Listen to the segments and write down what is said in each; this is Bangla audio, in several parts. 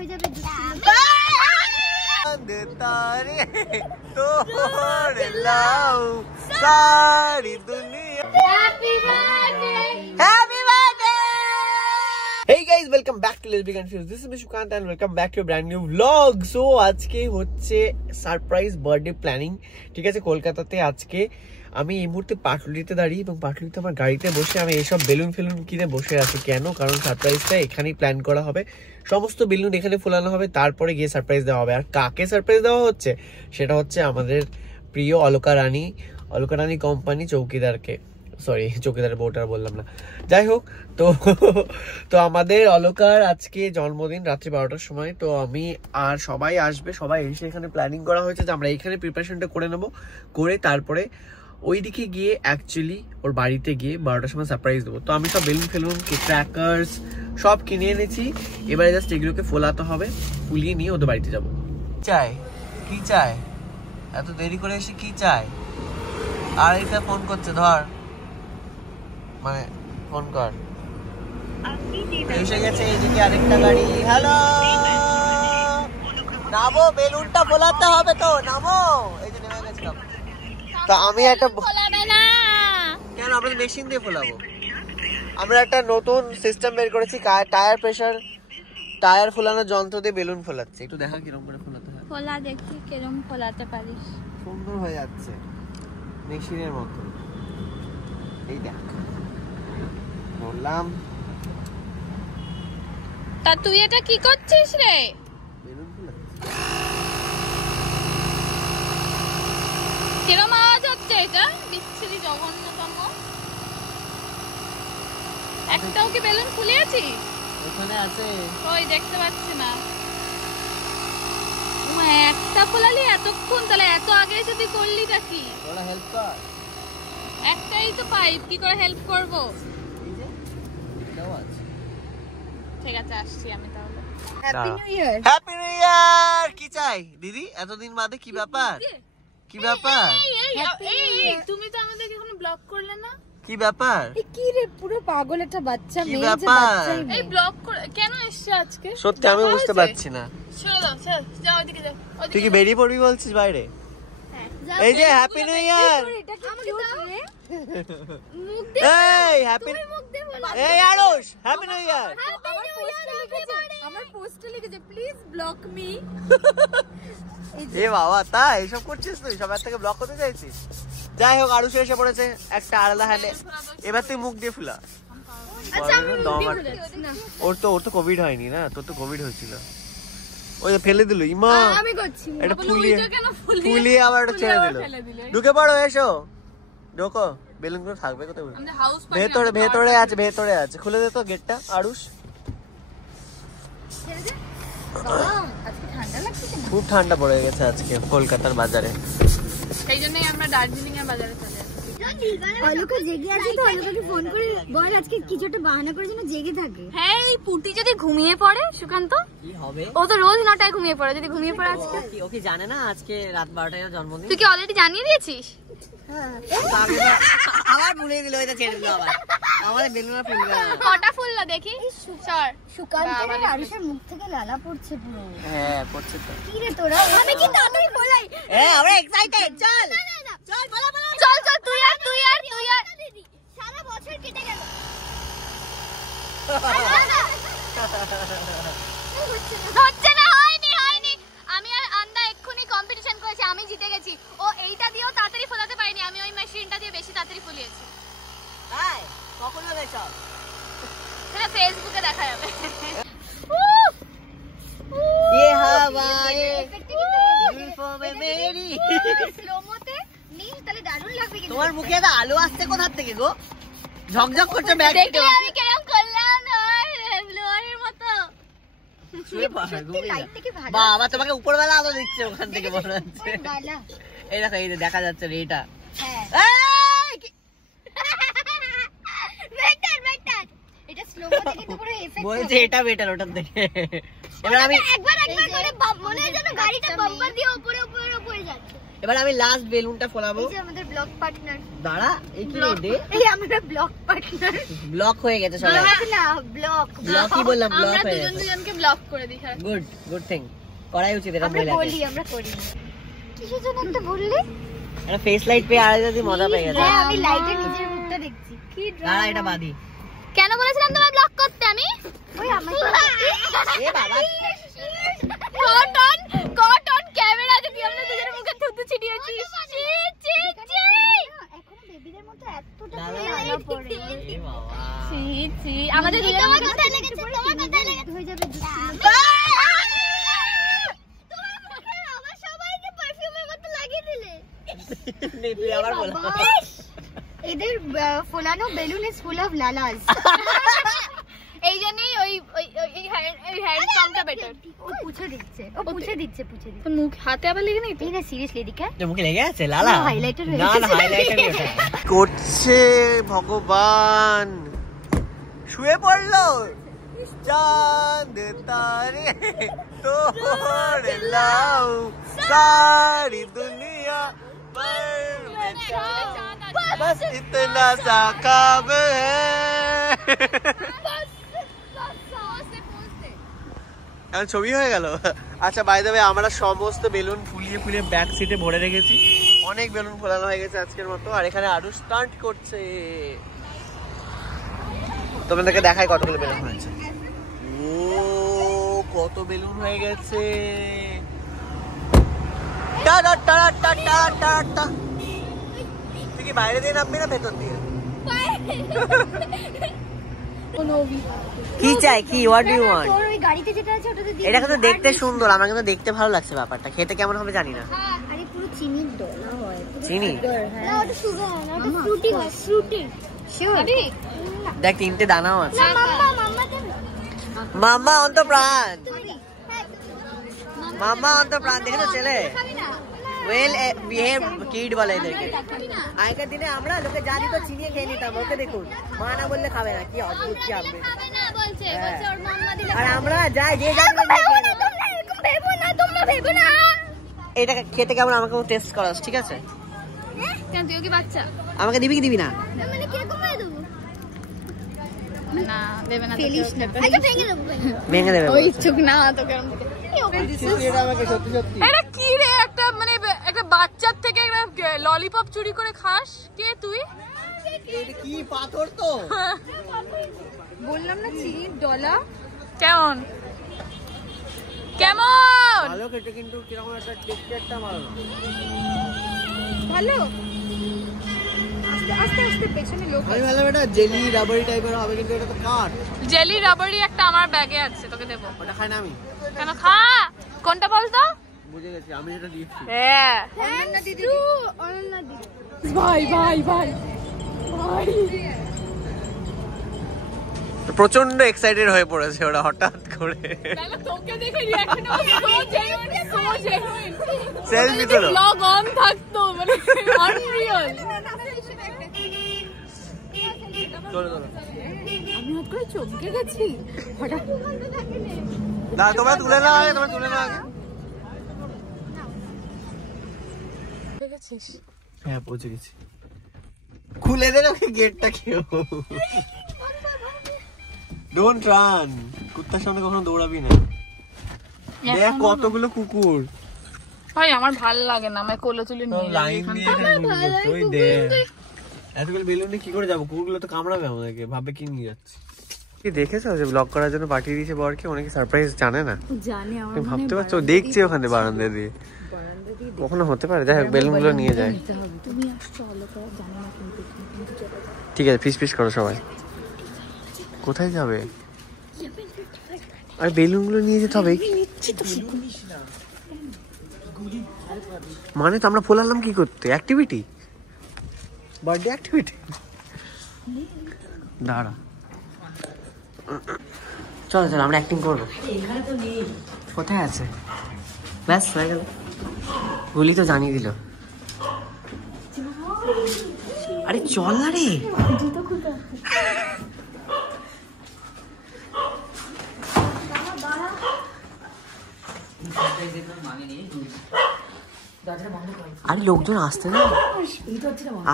হয়ে যাবে तारे तोड़ लाओ सारी दुनिया। Happy birthday. Hey guys, welcome back to Let's Be Confused. This is Mishukant and welcome back to a brand new vlog. So আজকে হচ্ছে সারপ্রাইজ বার্থডে প্ল্যানিং। ঠিক আছে, কলকাতাতে আজকে আমি এই মুহূর্তে পাটুলিতে দাঁড়িয়ে এবং পাটুলিতে আমার গাড়িতে বসে আমি এইসব বেলুন ফেলুন কিনে বসে আছি। কেন? কারণ সারপ্রাইজটা এখানেই প্ল্যান করা হবে, সমস্ত বেলুন এখানে ফোলানো হবে, তারপরে গিয়ে সারপ্রাইজ দেওয়া হবে। আর কাকে সারপ্রাইজ দেওয়া হচ্ছে সেটা হচ্ছে আমাদের প্রিয় অলকা রানী কোম্পানি চৌকিদারকে। সরি, চৌকিদারের বউটার বললাম না, যাই হোক। তো আমাদের অলকার আজকে জন্মদিন রাত্রি 12টার সময়। তো আমি আর সবাই আসবে, সবাই এসে এখানে প্ল্যানিং করা হয়েছে যে আমরা এখানে প্রিপারেশনটা করে নেবো, করে তারপরে ওইদিকে গিয়ে অ্যাকচুয়ালি ওর বাড়িতে গিয়ে 12টার সময় সারপ্রাইজ দেবো। তো আমি সব বেলুন ফেলুন ক্র্যাকার্স সব কিনে এনেছি, এবারে জাস্ট এগুলোকে ফোলাতে হবে, ফুলিয়ে নিয়ে ওদের বাড়িতে যাবো। চাই কি চাই? এত দেরি করে এসে কি চাই? আর এটা ফোন করছে, ধর, মানে ফোন কর। এসে গেছে এইদিকে আরেকটা গাড়ি। হ্যালো, নামো, বেলুনটা ফোলাতে হবে তো, নামো। এই যে নেমে গেছিলাম। তো আমি একটা, কেন আমরা মেশিন দিয়ে ফোলাবো? আমরা একটা নতুন সিস্টেম বের করেছি, টায়ার প্রেসার, টায়ার ফোলানোর যন্ত্র দিয়ে বেলুন ফোলাচ্ছে। একটু দেখা কিরকম করে ফোলাতে হয়। ফোলা দেখি কিরকম ফোলাতে পারিস। সুন্দর হয়ে যাচ্ছে মেশিনের মতো। এই দেখ, বললাম। তা তুই এটা কি করছিস রে? বেলুন ফোলাচ্ছি। কিরকম আওয়াজ হচ্ছে এটা? বিচ্ছিরি জঘন্যতম। একটাও কি বেলুন ফুলিয়েছিস? ওখানে আছে, ওই দেখতে পাচ্ছি না। একটা ফোলালি এতক্ষণ, তাহলে এত আগে এসে তুই করলিটা কি? ওরা হেল্প কর। একটাই তো পাইপ, কি করে হেল্প করব? এই যে এটাও আছে। ঠিক আছে, আসছি আমি তাহলে। Happy new year. Happy new year. কি চাই দিদি? এতদিন বাদে কি ব্যাপার? কি ব্যাপার? এই তুমি তো আমাদেরকে এখনো ব্লক করলে না। কি ব্যাপার? কি রে, পুরো পাগল একটা বাচ্চা মেয়ে, যে বাচ্চা। এই ব্লক করে কেন এসেছে আজকে? সত্যি আমি বুঝতে পারছি না। চলো চল, যাও ওদিকে যাও। তুই কি বেরিয়ে পড়বি বলছিস বাইরে? এই যে হ্যাপি নিউ ইয়ার। এটা কি কিউট রে? মুখ দে। এই হ্যাপি, এই আরুষ, হ্যাপি নিউ ইয়ার। আমার পোস্টে লিখেছে প্লিজ ব্লক মি। এ বাবা, তাই এসব করছিস তুই? সবার থেকে ব্লক করতে চাইছিস? যাই হোক, আরুষ এসে পড়েছে একটা আলাদা হ্যান্ডে। এবার তুই মুখ দিয়ে ফুলা। আচ্ছা, আমি মুখ দিয়ে ফুলাচ্ছি না। ওর তো কোভিড হয়নি না, তোর তো কোভিড হয়েছিল। ওই ফেলে দিল। ইমা আমি করছি, এটা ফুলিয়ে আবার এটা ছেড়ে দিল। ঢুকে পড়ো, এসো, ঢোকো। বেলুন গুলো থাকবে কোথায়? ভেতরে আছে। খুলে দে তো গেটটা, আরুষ। খুব ঠান্ডা পড়ে গেছে আজকে কলকাতার বাজারে, সেই জন্যই আমরা দার্জিলিং এর বাজারে চলে আসছি। অলকা জেগে আছে তো, অলকাকে ফোন করে বল আজকে কিছু একটা বাহানা করে যেন জেগে থাকে। হ্যাঁ, এই পুটি যদি ঘুমিয়ে পড়ে, সুকান্ত কি হবে? ও তো রোজ 9টায় ঘুমিয়ে পড়ে, যদি ঘুমিয়ে পড়ে আজকে। ও কি জানে না আজকে রাত 12টায় জন্মদিন? তুই কি অলরেডি জানিয়ে দিয়েছিস? আবার ভুলে দিল, ওইটা ছেড়ে দিল আবার। আমাদের বেলুনটা ফুলবে না। কটা ফুললো দেখি? সর। সুকান্তের আরিশের মুখ থেকে লালা পড়ছে পুরো। হ্যাঁ, পড়ছে তো। কি রে তোরা? আমি কি তাড়াতাড়ি বলাই? হ্যাঁ, আমরা এক্সাইটেড। চল চল বলা বলা। চল তুই আর সারা বছর কেটে গেল। হচ্ছে না, হয়নি। আমি আর আন্দা এক্ষুনি কম্পিটিশন করেছি, আমি জিতে গেছি। ও এইটা দিয়েও তাড়াতাড়ি ফোলাতে পারিনি, আমি ওই মেশিনটা দিয়ে বেশি তাড়াতাড়ি ফুলিয়েছি। হাই, কখন হবে সব? সেটা ফেসবুকে দেখা যাবে। ये हवाएं जुल्फों में मेरी। স্লোমোতে নিস, তাহলে দারুণ লাগবে কিন্তু। তোমার মুখে এত আলো আসছে কোথা থেকে গো? ঝকঝক করছে ব্যাগ থেকে। দেখলে আমি কেমন করলাম ব্লোয়ারের মতো। শুয়ে পড়ো, ঘুমিয়ে লাইট যা। থেকে ভালো। বাবা, তোমাকে উপরবেলা আলো দিচ্ছে ওখান থেকে মনে হচ্ছে। গালা। এই দেখো, এই যে দেখা যাচ্ছে রে এটা। হ্যাঁ। এই কি- বেটার। এটা স্লোমোতে কিন্তু পুরো এফেক্ট। বলছে এটা বেটার ওটার থেকে। এবার আমি একবার করে মনে হয় যেন গাড়িটা বাম্পার দিয়ে উপরে যাচ্ছে। এবার আমি লাস্ট বেলুনটা ফোলাবো। এই যে আমাদের ব্লগ পার্টনার। দাঁড়া, এই কি রে? এই আমরা ব্লগ পার্টনার। ব্লক হয়ে গেছে সবাই। না ব্লগ। ব্লকই বললাম, ব্লক আমরা হয়ে দুজন গেছে। দুজনকে ব্লক করে দিই। গুড থিং, করাই উচিত এটা আমরা মহিলাকে। বলি, আমরা করি। কিসের জন্য একটা বললি? একটা ফেস লাইট পেয়ে আর যদি মজা পেয়ে গেছে। হ্যাঁ, আমি লাইটে নিজের মুখটা দেখছি। কি দাঁড়া, এটা বাদি। কেন বলেছিলাম তোমায় ব্লক করতে আমি? ওই আমার এ বাবা, কটন ক্যামেরা আছে, তুই আমরা দুজনের মুখে থুতু ছিটিয়েছিস। এখনো বেবিদের মতো এতটা দাঁড়া, ভালো পড়ে। এ বাবা। আমাদের দুজনের তোমার মুখে কোথায় লেগেছে? তোমার কোথায় লেগেছে? হয়ে যাবে আবার সবাইকে পারফিউমের মতো লাগিয়ে দিলে। নে, তুই আবার বল। এদের ফোলানো বেলুন ইজ ফুল অফ লালাজ। এই জন্যই ওই হ্যান্ডসামটা বেটার। ও পুছে দিচ্ছে, ও পুছে দিচ্ছে। তো মুখ হাতে আবার লেগে নেই তো? এই না সিরিয়াসলি দিকা তোর মুখে লেগে আছে লালা? হাইলাইটার হয়ে না না, গেছে। হাইলাইটারই ওটা। করছে ভগবান, শুয়ে পড়লো। চাঁদ তারে তোড় লাও सारी दुनिया पर मैं बस इतना सा ख्वाब है। এখন ছবি হয়ে গেল। আচ্ছা, বাই দ্য ওয়ে, আমরা সমস্ত বেলুন ফুলিয়ে ব্যাক সিটে ভরে রেখেছি। অনেক বেলুন ফোলানো হয়ে গেছে আজকের মতো। আর এখানে আরো স্টান্ট করছে। তোমাদেরকে দেখাই কতগুলো বেলুন হয়েছে। ও কত বেলুন হয়ে গেছে। তুই কি বাইরে দিয়ে নামবি না ভেতর দিয়ে? কি চাই, কি হোয়াট ডু ইউ ওয়ান্ট? তোর ওই গাড়িতে যেটা আছে ওটাতে দিয়ে এটা কিন্তু দেখতে সুন্দর, আমার কিন্তু দেখতে ভালো লাগছে ব্যাপারটা। খেতে কেমন হবে জানি না। আরে পুরো চিনির ডলা হয়। চিনি? না ওটা সুগার না, ওটা ফ্রুটি হয়, ফ্রুটি। শিওর? দেখ, 3টে দানাও আছে। না মাম্মা দেবে। মাম্মা অন্তপ্রাণ, তুমি মাম্মা অন্তপ্রাণ, দেখেছো ছেলে? খাবি না? ওয়েল বিহেভ কিড বলে এদেরকে। আগেকার দিনে আমরা লোকে যা দিত চিনিয়ে খেয়ে নিতাম। ওকে দেখুন, মা না বললে খাবে না। কি অদ্ভুত, কি আপনি। খাবে না বলছে, বলছে ওর মাম্মা দিলে আর আমরা যাই যে যা দিলে নিয়ে খেয়ে নিতাম। তোমরা ভেবো না। এটা খেতে কেমন আমাকে টেস্ট করাস, ঠিক আছে? কেন তুইও কি বাচ্চা? আমাকে দিবি কি দিবি না? মানে কিরকম হয়ে দেবো? না দেবে না। ফেলিস না। আচ্ছা ভেঙে দেবো। ভেঙে দেবে ওই বলছে। ইচ্ছুক না তো কেমন। সত্যি এটা কি রে? একটা বাচ্চার থেকে একটা ললিপপ চুরি করে খাস? কে তুই? এটা কি পাথর তো? বললাম না চিনির ডলা। কেমন কেমন ভালো খেতে, কিন্তু কিরকম একটা টেক্সচারটা ভালো না। ভালো। আস্তে আস্তে পেছনে লোক। আমি ভাবলাম এটা জেলি রাবারি টাইপের হবে, কিন্তু এটা তো কাঠ। জেলি রাবারি একটা আমার ব্যাগে আছে, তোকে দেবো। ওটা খাই না আমি। কেন খা? কোনটা বল তো? বুঝে গেছি, আমি যেটা দিচ্ছি। হ্যাঁ অনন্যা দিদি। অনন্যা দিদি। ভাই প্রচন্ড এক্সাইটেড হয়ে পড়েছে ওরা হঠাৎ করে। তোকে দেখে রিঅ্যাকশন সো জেনুইন। সেলফি তোলো। ব্লগ অন থাকতো, মানে আনরিয়াল। আমি হঠাৎ করে চমকে গেছি। হঠাৎ না, তোমরা তুলে নাও আগে, তোমরা তুলে নাও আগে। গেছিস? হ্যাঁ, পৌঁছে গেছি। খুলে দে না গেটটা, কেউ ডোন্ট রান। কুত্তার সামনে কখনো দৌড়াবি না। দেখ কতগুলো কুকুর। ভাই আমার ভাল লাগে না, আমার কোলে তুলে নিয়ে যাবি লাইন এখান দিয়ে থেকে। তুই দেখ এতগুলো বেলুন কি করে যাবো? কুকুরগুলো তো কামড়াবে আমাদেরকে, ভাববে কি নিয়ে যাচ্ছি। কি দেখেছো যে ব্লগ করার জন্য পাঠিয়ে দিয়েছে বরকে? অনেকে সারপ্রাইজ জানে না, জানি তুমি ভাবতে পারছো? দেখছি ওখানে বারান্দা দিয়ে, কখনো হতে পারে। যাই হোক, বেলুন গুলো নিয়ে যায়। তুমি আসছো অলকা, জানি না কিন্তু ঠিক আছে, ফিস করো সবাই। কোথায় যাবে? আর বেলুন গুলো নিয়ে যেতে হবে। মানে তো আমরা ফোলালাম কি করতে? Activity, birthday activity. দাঁড়া, চলো চলো, আমরা অ্যাক্টিং করবো। কোথায় আছে? ব্যাস হয়ে গেল। গুলি তো জানিয়ে দিল। আরে চল না রে। আরে লোকজন আসতে না,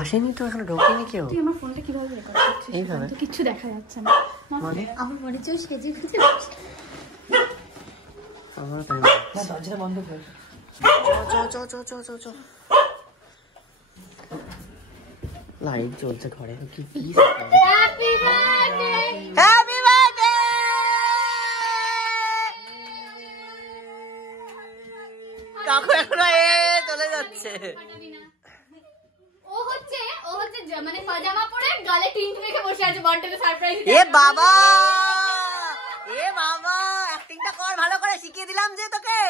আসেনি তো এখনো, ঢোকেনি কেউ। তুই আমার ফোনটা কিভাবে রেকর্ড করছিস? এইভাবে তো কিছু দেখা যাচ্ছে না। মানে আমার মনে হচ্ছে সেজে গুজে আমার তাই না, দরজাটা বন্ধ কর। চ লাইট জ্বলছে ঘরে, কি কি হ্যাপি বার্থডে। Happy birthday. কাকু এখনো চলে যাচ্ছে। ও হচ্ছে মানে পাজামা পরে গালে টিন্ট মেখে বসে আছে বার্থডে সারপ্রাইজ। এ বাবা অ্যাক্টিংটা কর ভালো করে, শিখিয়ে দিলাম যে তোকে।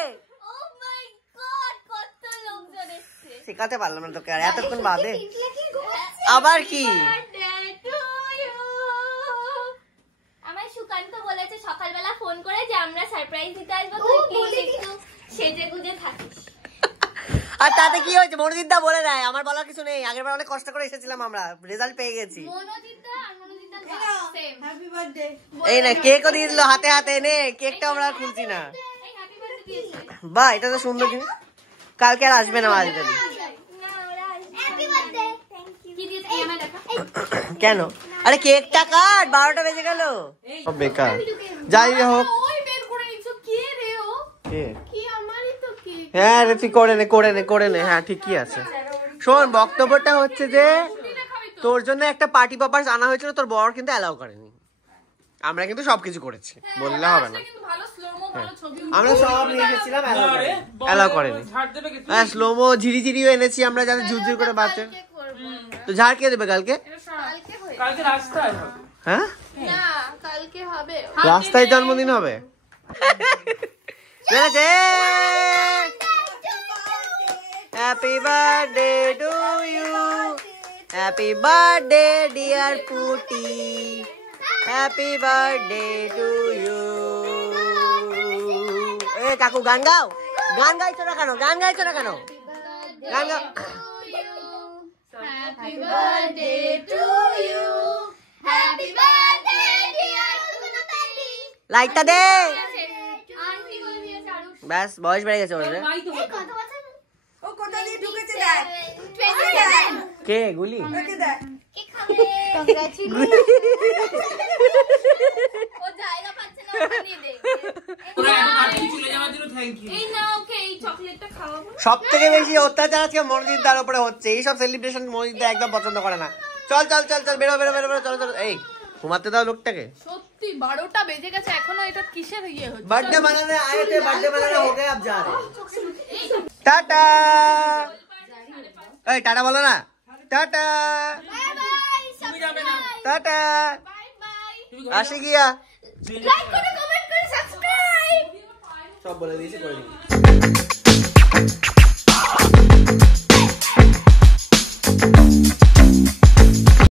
ও মাই গড, কত লোকজন এসেছে। শেখাতে পারলাম না তোকে আর এতক্ষণ বাদে। আবার কি আমার সুকান্ত বলেছে সকালবেলা ফোন করে যে আমরা সারপ্রাইজ দিতে আসবো, তুই প্লিজ একটু সেজে গুজে থাকিস। আর তাতে কি হয়েছে, মনোজিৎদা বলে দেয়, আমার বলার কিছু নেই। আগের বার অনেক কষ্ট করে এসেছিলাম, আমরা রেজাল্ট পেয়ে গেছি। মনোজিৎদা আর মনোজিৎদা সেম। Happy birthday. এই না কেকও দিয়ে দিল হাতে হাতে, নে কেকটা আমরা আর খুলছি না। এই হ্যাপি বার্থডে দিয়েছে। বাহ, এটা তো সুন্দর জিনিস। কালকে আর আসবে না আজ যদি। Happy birthday. Thank you. কি দিয়েছে এই আমার দেখা? কেন? আরে কেকটা কাট, 12টা বেজে গেল। সব বেকার। যাই হোক, ওই বের করে নিছো কে রে ও? কে? কি আমারই তো কি? হ্যাঁ রে, তুই করে নে। হ্যাঁ ঠিকই আছে। শোন, বক্তব্যটা হচ্ছে যে তোর জন্য একটা পার্টি পপার্স আনা হয়েছিল, তোর বর কিন্তু অ্যালাউ করেনি। আমরা কিন্তু সবকিছু করেছি, বললে হবে না। কিন্তু ভালো স্লোমো ভালো ছবি। আমরা সব নিয়ে এসেছিলাম, অ্যালাউ করেনি। হ্যাঁ, স্লোমো ঝিরিঝিরিও এনেছি আমরা, যাতে ঝুরঝুর করে বাঁচে। তো ঝাড় কে দেবে কালকে? কালকে রাস্তায় হ্যাঁ, না কালকে হবে। রাস্তায় জন্মদিন হবে। Happy birthday to you, happy birthday dear Puti, happy birthday to you. এ কাকু গান গাইছো না কেন? গান গাও। Happy birthday to you. Happy birthday dear Kunatali. লাইটটা দে। আন্টি বলে দিয়েছে আরো। ব্যাস, বয়স বেড়ে গেছে ওর। এই কত বছর? ও কোথা দিয়ে ঢুকেছে দেখ। 27. কে গুলি? ওকে দেখ। কি খাবে? কংগ্রাচুলেশন। ও জায়গা পাচ্ছে না, ওকে দিয়ে দে। তোরা এত তাড়াতাড়ি চলে যাওয়ার জন্য থ্যাংক ইউ। এই না ওকে এই চকলেটটা খাওয়াবো। সব থেকে বেশি অত্যাচার আজকে মনোজিৎদার উপরে হচ্ছে। এইসব সেলিব্রেশন মনোজিৎদা একদম পছন্দ করে না। চল বেরো, চলো। এই ঘুমাতে দাও লোকটাকে। সত্যি 12টা বেজে গেছে, এখনো এটা কিসের ইয়ে হচ্ছে? बर्थडे मनाने आए थे, बर्थडे मनाना हो गया, अब जा रहे हैं। टाटा। ए टाटा बोलो ना, टाटा। Bye by. তুমি যাবে না। टाटा। Bye bye. आशी गया। লাইক করে কমেন্ট করে সাবস্ক্রাইব। सब बोले दिए,